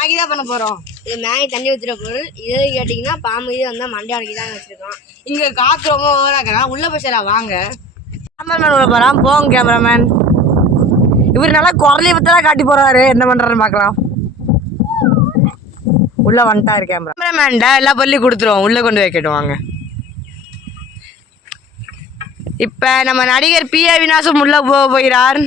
Maggi தான் பண்ண போகிறோம். இது மேகி தண்ணி ஊற்றுற பொருள். இது கேட்டிங்கன்னா பாம்பு இது வந்தால் மண்டை அடிக்கி தான் வச்சுருக்கோம். இங்கே காற்று ரொம்ப ஓவராக இருக்கிறான். உள்ளே போய் சரி வாங்க. கேமராமேன் உள்ள போகிறான். போங்க கேமராமேன். இவர் நல்லா குரலி பத்தெல்லாம் காட்டி போகிறாரு. என்ன பண்ணுறாருன்னு பார்க்கலாம். உள்ளே வந்துட்டாரு கேமராமேன்டா. எல்லா பொருளையும் கொடுத்துருவோம். உள்ளே கொண்டு வைக்கட்டும் வாங்க. இப்போ நம்ம நடிகர் பி. அவினாஷும் உள்ளே போகிறார்.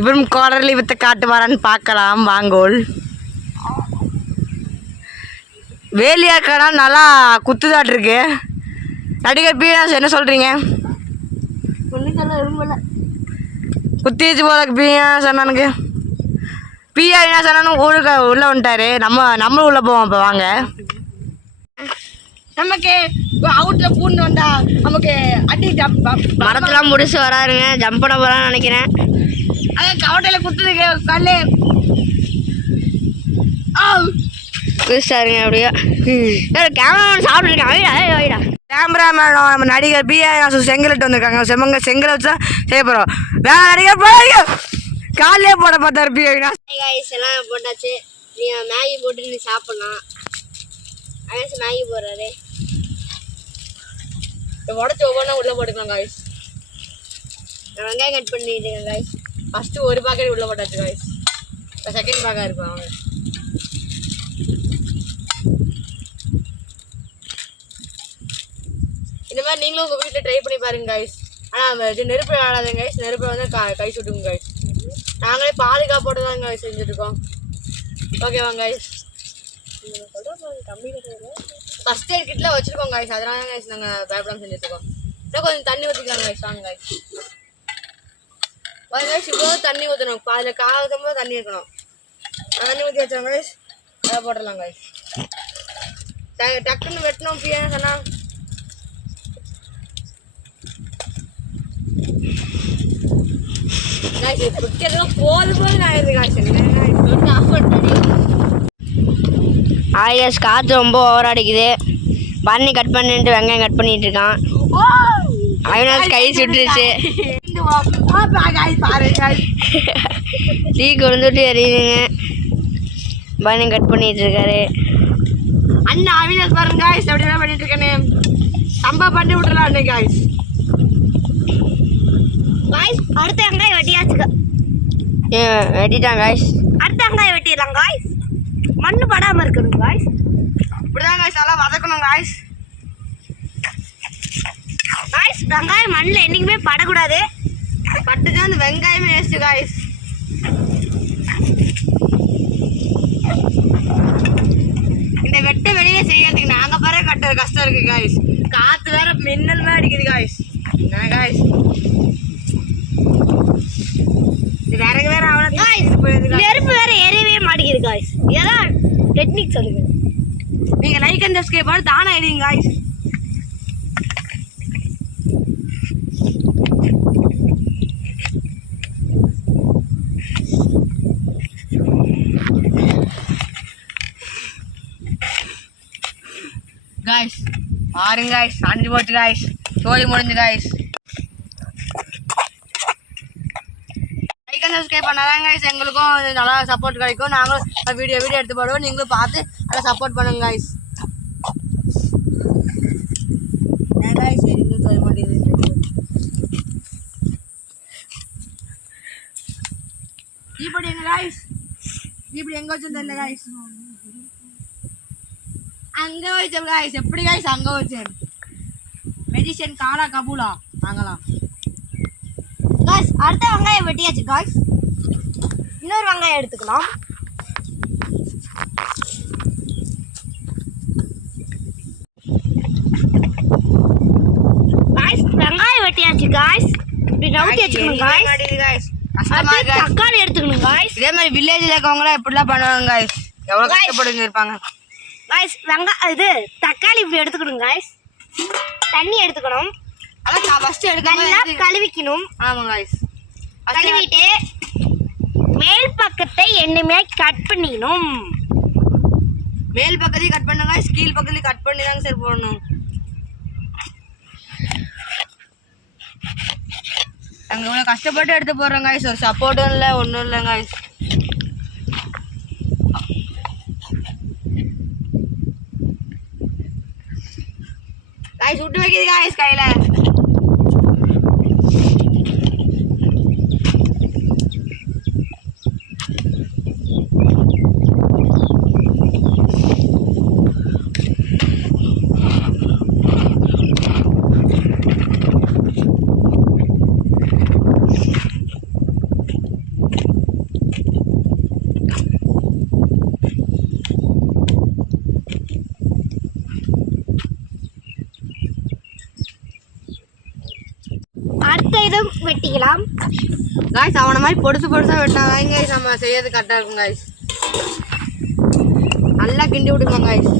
இவரும் குரலி வித்தை காட்டுவாரான்னு பார்க்கலாம் வாங்கோல். வேலியா இருக்கா நல்லா குத்துதாட்டு இருக்கு. நடிகர் பி. அவினாஷ் என்ன சொல்கிறீங்க? குத்திச்சு போல பி. அவினாஷ் அண்ணனுக்கு. பி. அவினாஷ் அண்ணனும் உள்ளே வந்துட்டாரு. நம்மளும் உள்ளே போவோம். இப்போ வாங்க. நமக்கு அவுட்டில் பூண்டு வந்தா நமக்கு அடி மரத்தெல்லாம் முடிச்சு வராருங்க. ஜம்ப் பண்ண போகிறான்னு நினைக்கிறேன். அதான் கவட்டையில் குத்துதுக்கு கல்லு குதிச்சாருங்க. அப்படியே கேமராமேன் சாப்பிட்டுருக்கேன். கேமராமேன் நம்ம நடிகர் பி. அவினாஷ் செங்கலிட்டு வந்திருக்காங்க. செங்கலை வச்சு தான் செய்ய போகிறோம். வேற நடிகர் போய் காலையே போட பார்த்தாரு பி. அவினாஷ். எல்லாம் போட்டாச்சு. நீ மேகி போட்டு நீ சாப்பிட்லாம். அவினாஷ் மேகி போடுறாரு. உடச்சி ஒவ்வொன்றா உள்ளே போட்டுக்கலாம் காய்ஸ். நான் வெங்காயம் கட் பண்ணிட்டு இருக்கேன் காய்ஸ். ஃபஸ்ட்டு ஒரு பாக்கெட் உள்ளே போட்டாச்சு காய்ஸ். இப்போ செகண்ட் பாக்காக இருக்கும் அவங்க. இந்த மாதிரி நீங்களும் உங்கள் வீட்டில் ட்ரை பண்ணி பாருங்க காய்ஸ். ஆனால் இது நெருப்பு ஆடாதுங்க காய்ஸ். நெருப்பை வந்து கை சுட்டுங்க காய்ஸ். நாங்களே பாதுகாப்பு போட்டு தான் காய்ஸ் செஞ்சுட்ருக்கோம். ஓகேவாங்க காய்ஸ். ஃபஸ்ட் எய்ட் கிட்டில் வச்சுருக்கோம் காய்ஸ். அதனால தான் காய்ஸ் நாங்கள் பயப்படாமல் செஞ்சுட்ருக்கோம். இன்னும் கொஞ்சம் தண்ணி ஊற்றிக்கலாம் காய்ஸ். வாங்க காய்ஸ். காய்ஸ் இவ்வளோ தண்ணி ஊற்றணும். அதில் காலத்தும்போது தண்ணி இருக்கணும். தண்ணி ஊற்றி வச்சோம் காய்ஸ். அதை போட்டுடலாம் காய்ஸ். டக்குன்னு வெட்டணும் பியா சொன்னா. ஆயஸ் காற்று ரொம்ப ஓவர் அடிக்குது. பண்ணி கட் பண்ணிட்டு வெங்காயம் கட் பண்ணிட்டு இருக்கான். அவினாஷ் கை சுட்டுருச்சு. டீ கொண்டுட்டு எறியுங்க. பண்ணி கட் பண்ணிட்டு இருக்காரு. அண்ணா அவினாஷ் பாருங்க காய்ஸ். எப்படி பண்ணிட்டு இருக்கேன்னு சம்பா பண்ணி விட்டுலாம் அன்னைக்கு காய்ஸ். அடுத்த வெங்காயம் வெட்டியாச்சுக்க. வெட்டிட்டான் காய்ஸ். அடுத்த வெங்காயம் வெட்டிடலாம் காய்ஸ். மண்ணு படாமல் இருக்கணும் காய்ஸ். இப்படிதான் காய்ஸ் நல்லா வதக்கணும் காய்ஸ். காய்ஸ் வெங்காயம் மண்ணில் என்றைக்குமே படக்கூடாது. பட்டுதான் அந்த வெங்காயமே வேஸ்ட்டு காய்ஸ். இந்த வெட்ட வெளியே செய்யறதுக்கு நாங்கள் பாரு கட்டுற கஷ்டம் இருக்கு காய்ஸ். காற்று வேற மின்னல் மாதிரி அடிக்குது காய்ஸ். என்ன காய்ஸ் விறகு வேற அவ்வளோ நெருப்பு வேற எரியவே மாட்டேங்குது காய்ஸ். இதெல்லாம் டெக்னிக் சொல்லுங்க. நீங்க லைக் அண்ட் சப்ஸ்கிரைப் பண்ணி தானே எரியுங்க காய்ஸ். காய்ஸ் பாருங்க காய்ஸ். அஞ்சு போச்சு காய்ஸ். தோழி முடிஞ்சு காய்ஸ். லைக் அண்ட் சப்ஸ்கிரைப் பண்ணாதான் காய்ஸ் எங்களுக்கும் நல்லா சப்போர்ட் கிடைக்கும். நாங்களும் வீடியோ எடுத்து போடுவோம். நீங்களும் பார்த்து நல்லா சப்போர்ட் பண்ணுங்க காய்ஸ். காய்ஸ் எதுவும் சொல்ல மாட்டேங்குது. இப்படி எங்க காய்ஸ். இப்படி எங்க வச்சு தெரியல காய்ஸ். அங்க வச்சோம் காய்ஸ். எப்படி காய்ஸ் அங்க வச்சேன்? மெடிசன் காலா கபூலா வாங்கலாம் காய்ஸ். அடுத்த வெங்காயம் வெட்டியாச்சு காய்ஸ். இன்னொரு வெங்காயம் எடுத்துக்கலாம். காய்ஸ் வெங்காயம் வெட்டியாச்சு காய்ஸ். இப்படி நவுத்தி வச்சுக்கணும் காய்ஸ். தக்காளி எடுத்துக்கணும் காய்ஸ். இதே மாதிரி வில்லேஜில் இருக்கவங்களாம் எப்படிலாம் பண்ணுவாங்க காய்ஸ். எவ்வளோ கஷ்டப்படுங்க இருப்பாங்க காய்ஸ். இது தக்காளி இப்படி எடுத்துக்கணும் காய்ஸ். தண்ணி எடுத்துக்கணும். அதான் ஃபர்ஸ்ட் எடுக்கணும். கழுவிக்கணும். ஆமாம் காய்ஸ். கழுவிட்டு மேல் பக்கத்தை என்னமே கட் பண்ணிக்கணும். மேல் பக்கத்தையும் கட் பண்ணுங்க. கீழ் பக்கத்தையும் கட் பண்ணி தாங்க சார் போடணும். நாங்கள் இவ்வளோ கஷ்டப்பட்டு எடுத்து போடுறோம் காய்ஸ். ஒரு சப்போர்ட்டும் இல்லை, ஒன்றும் இல்லை காய்ஸ். காய்ஸ் விட்டு வைக்கிது காய்ஸ் கையில். அடுத்த இதும் வெட்டிக்கலாம் காய்ஸ். அவனை மாதிரி பொடுசு பொடுசாக வெட்டினாங்க காய்ஸ் நம்ம செய்யறது கரெக்டாக இருக்கும் காய்ஸ். நல்லா கிண்டி விடுங்க காய்ஸ்.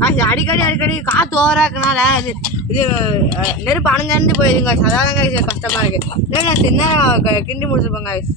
காய்ஸ் அடிக்கடி காற்று ஓவராக இருக்கனால இது நெருப்பு அணைஞ்சு போயிடுங்க காய்ஸ். அதான் காய்ஸ் கஷ்டமாக இருக்குது. இல்லை சின்ன கிண்டி முடிச்சிருப்பேன் காய்ஸ்.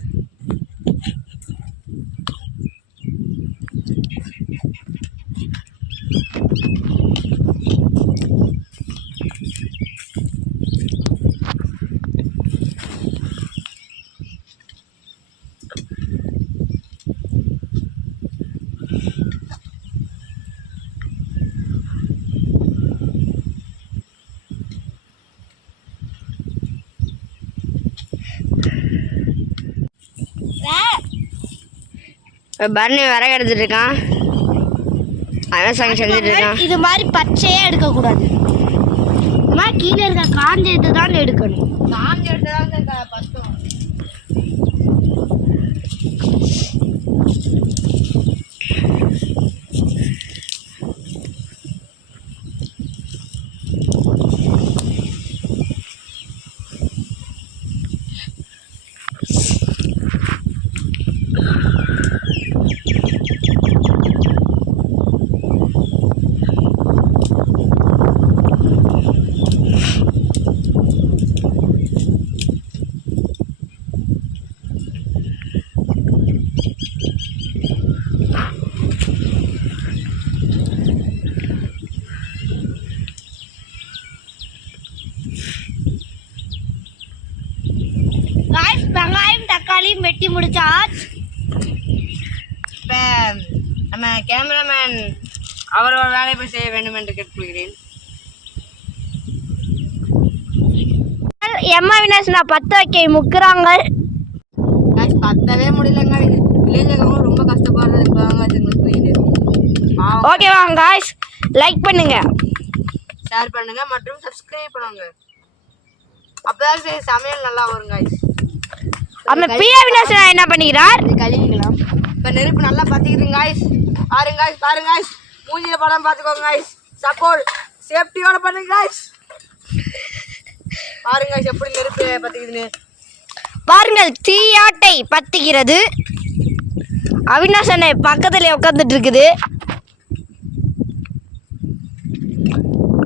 பரணி விறகு எடுத்துட்டு இருக்கான். விவசாயம் செஞ்சுட்டு இருக்கான். இது மாதிரி பச்சையே எடுக்கக்கூடாது. இது மாதிரி கீழே இருக்க காஞ்ச இது தான் எடுக்கணும். காஞ்ச எடுத்ததான் பச்சம். வெங்காயம் தக்காளியும் வெட்டி முடிச்சாச்சு. இப்போ நம்ம கேமராமேன் அவரோட வேலையை போய் செய்ய வேண்டும் என்று கேட்டுக்கொள்கிறேன். எம்மா வினாஸ் நான் பற்ற வைக்க முக்குறாங்க. பத்தவே முடியலங்க. இது இளைஞர்கள் ரொம்ப கஷ்டப்படுறது. ஓகேவாங்க காய்ஸ், லைக் பண்ணுங்க, ஷேர் பண்ணுங்க மற்றும் சப்ஸ்கிரைப் பண்ணுங்க. அப்பதான் சமையல் நல்லா வரும் காய்ஸ். நம்ம பிரியா வினாஸ் என்ன பண்ணிக்கிறார்? கழுவிக்கலாம். இப்போ நெருப்பு நல்லா பத்திக்கிறீங்க காய்ஸ். பாருங்க காய்ஸ், மூஞ்சில படம் பார்த்துக்கோங்க காய்ஸ். சப்போர்ட் சேஃப்டியோட பண்ணுங்க காய்ஸ். பாருங்க எப்படி நெருப்பு பத்திக்குதுன்னு. பாருங்கள், தீயாட்டை பத்திக்கிறது. அவினாஷ் அண்ணே பக்கத்துல உட்காந்துட்டு இருக்குது.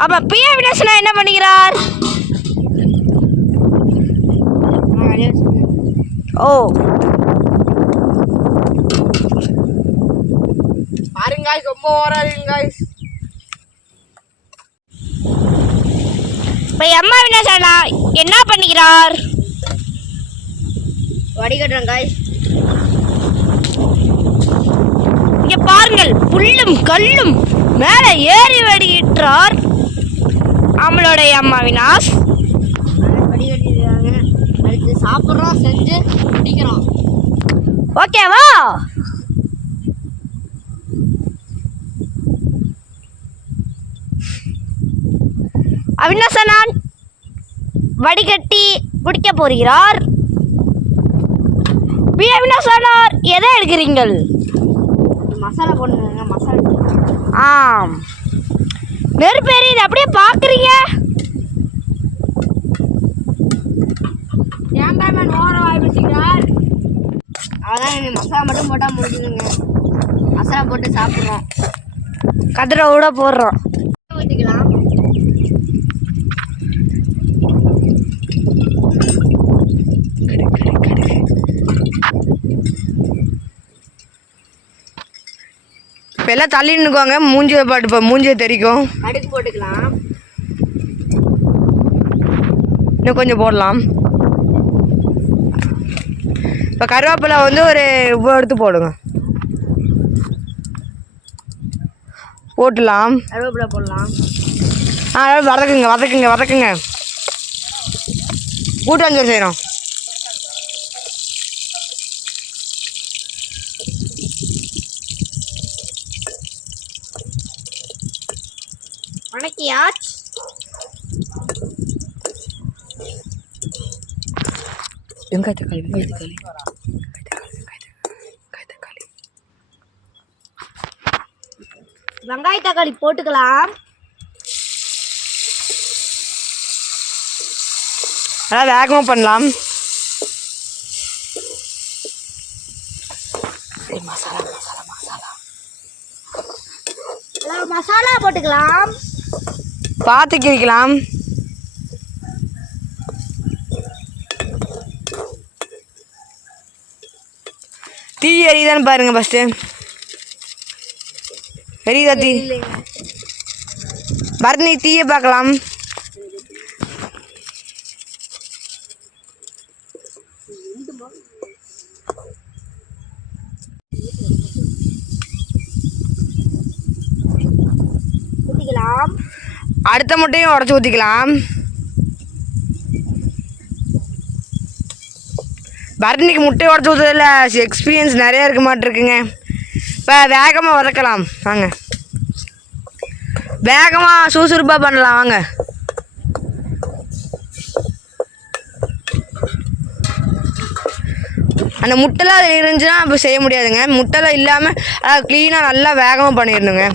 அப்ப பிரியா வினாஸ் என்ன பண்ணிக்கிறார்? ஓ பாருங்க காய்ஸ், ரொம்ப ஓவராங்க காய்ஸ். இப்ப அம்மா வினாஸ் அண்ணா என்ன பண்ணிக்கிறார்? வடிகட்டுறேன் காய்ஸ். இங்க பாருங்கள், புல்லும் கல்லும் மேல ஏறி வடிகிட்டார் நம்மளுடைய அம்மா வினாஸ். வடிகட்டிடுறாங்க. அடுத்து சாப்பிட்றோம், செஞ்சு குடிக்கிறோம். ஓகேவா? அவினாஷ் அண்ணா வடிகட்டி குடிக்க போகிறார். அவினாஷ் அண்ணா எதை எடுக்கிறீங்கள்? மசாலா போடுங்க. மசாலா ஆம், நெருப்பு எரியுது, அப்படியே பார்க்குறீங்க. கேமராமேன் ஓரம் வாய்ப்பிச்சுக்கிறார். அதான் மசாலா மட்டும் போட்டால் முடிஞ்சுதுங்க. மசாலா போட்டு சாப்பிட்றோம். கதிரை விட போடுறோம். ஊற்றிக்கலாம். இப்போ எல்லாம் தள்ளி நிற்குவாங்க. மூஞ்சியை பாட்டு இப்போ மூஞ்சியை தெரிக்கும். கடுகு போட்டுக்கலாம். இன்னும் கொஞ்சம் போடலாம். இப்போ கருவேப்பிலை வந்து ஒரு இவ்வளோ எடுத்து போடுங்க. போட்டுடலாம். கருவேப்பிலை போடலாம். வதக்குங்க. கூட்டாஞ்சோறு செய்கிறோம். வணக்கியாச்சு. வெங்காய தக்காளி வெங்காய தக்காளி போட்டுக்கலாம். நல்லா வேகமாக பண்ணலாம். மசாலா போட்டுக்கலாம். பார்த்து கிரிக்கலாம். தீ எரியுதான்னு பாருங்க. ஃபஸ்ட்டு எரியுதா தீ? பரணி தீயை பார்க்கலாம். ஊற்றிக்கலாம். அடுத்த முட்டையும் உடச்சி ஊற்றிக்கலாம். பரணிக்கு முட்டை உடச்சி ஊற்றுறதுல எக்ஸ்பீரியன்ஸ் நிறையா இருக்க மாட்டிருக்குங்க. இப்போ வேகமாக வதக்கலாம் வாங்க. வேகமாக சுறுசுறுப்பாக பண்ணலாம் வாங்க. அந்த முட்டைலாம் அதில் இருந்துச்சுன்னா இப்போ செய்ய முடியாதுங்க. முட்டைலாம் இல்லாமல் அதாவது க்ளீனாக நல்லா வேகமாக பண்ணிடணுங்க.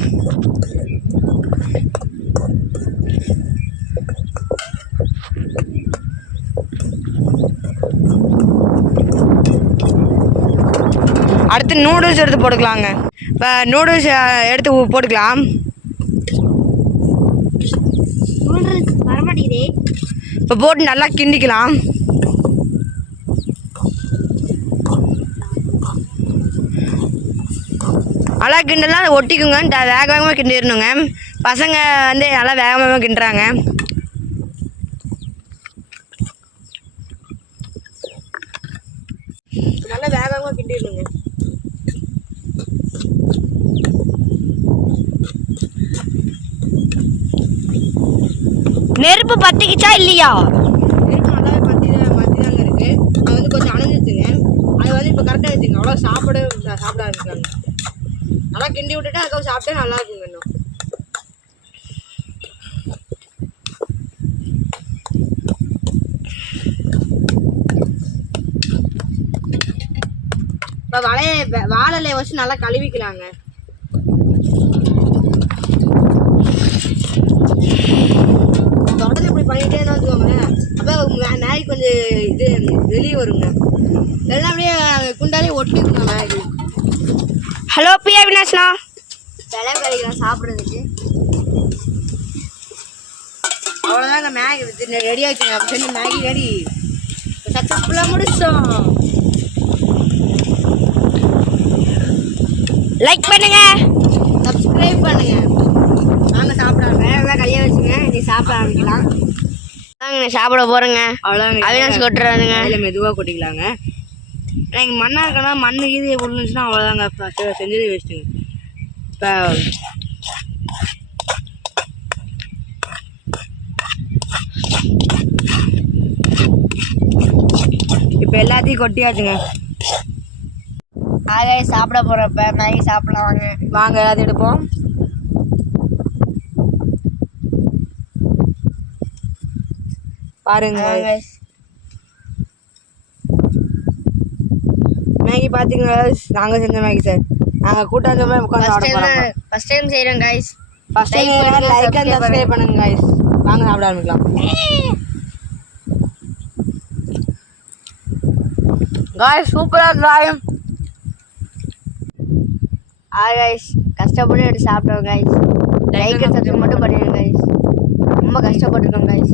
அடுத்து நூடுல்ஸ் எடுத்து போட்டுக்கலாங்க. இப்போ நூடுல்ஸ் எடுத்து போட்டுக்கலாம். வரமாட்டேங்குதே. இப்போ போட்டு நல்லா கிண்டிக்கலாம். நல்லா கிண்டலாம் அதை ஒட்டிக்குங்க. வேக வேகமாக கிண்டிடணுங்க. பசங்க வந்து நல்லா வேகமாக கிண்டுறாங்க. நல்லா வேகமாக கிண்டிடணுங்க. நெருப்பு பத்திக்கிச்சா இல்லையா? நெருப்பு நல்லாவே பத்தி தாங்க இருக்கு. அது வந்து கொஞ்சம் அணைஞ்சிச்சுங்க. அது வந்து இப்போ கரெக்டாக வச்சுங்க. அவ்வளோ சாப்பிட ஆரம்பிச்சாங்க. நல்லா கிண்டி விட்டுட்டு அதுக்கப்புறம் சாப்பிட்டா நல்லா இருக்குங்க. இன்னும் இப்போ வாழலையை வச்சு நல்லா கழுவிக்கலாங்க. தொடர்ந்து இப்படி பண்ணிகிட்டே தான் வச்சுக்கோங்களேன். அப்போ மேகி கொஞ்சம் இது வெளியே வருங்க. எல்லாம் அப்படியே குண்டாலே ஒட்டிக்குங்க மேகி. ஹலோ பிரியா வினாஷ்னா. விலை கிடைக்கலாம் சாப்பிட்றதுக்கு. அவ்வளோதாங்க மேகி ரெடி ஆகிடுச்சுங்க. அப்படி சொல்லி மேகி ரெடி சக்ஸஸ்ஃபுல்லாக முடிச்சோம். லைக் பண்ணுங்க, சப்ஸ்கிரைப் பண்ணுங்க. நாங்கள் சாப்பிட்றோம். வேலை கையாக வச்சுங்க. நீ சாப்பிட ஆரம்பிக்கலாம். நாங்க சாப்பிட போறேங்க. அவ்வளோதாங்க. அவினாஷ் கொட்டுறானுங்க. அதில் மெதுவாக கொட்டிக்கலாங்க. எனக்கு மண்ணாக இருக்கனா மண் கீது விழுந்துச்சுன்னா அவ்வளோதாங்க. செஞ்சதே வேஸ்ட்டுங்க. இப்போ எல்லாத்தையும் கொட்டியாச்சுங்க. ஆக சாப்பிட போறப்ப மேகி சாப்பிடலாம் வாங்க. வாங்க எல்லாத்தையும் எடுப்போம். பாருங்க மேகி பார்த்தீங்களா? நாங்கள் செஞ்ச மேகி சார். நாங்கள் கூட்டாஞ்ச மாதிரி உட்காந்து சாப்பிட போகிறோம். ஃபர்ஸ்ட் டைம் செய்கிறோம் guys. First time like and subscribe பண்ணுங்க கைஸ். வாங்க சாப்பிட ஆரம்பிக்கலாம். காய்ஸ் சூப்பராக காய். கைஸ் கஷ்டப்பட்டு எடுத்து சாப்பிட்டோம் கைஸ். லைக் அண்ட் சப்ஸ்கிரைப் மட்டும் பண்ணிடுங்க கைஸ். ரொம்ப கஷ்டப்பட்டுருக்கோம் கைஸ்.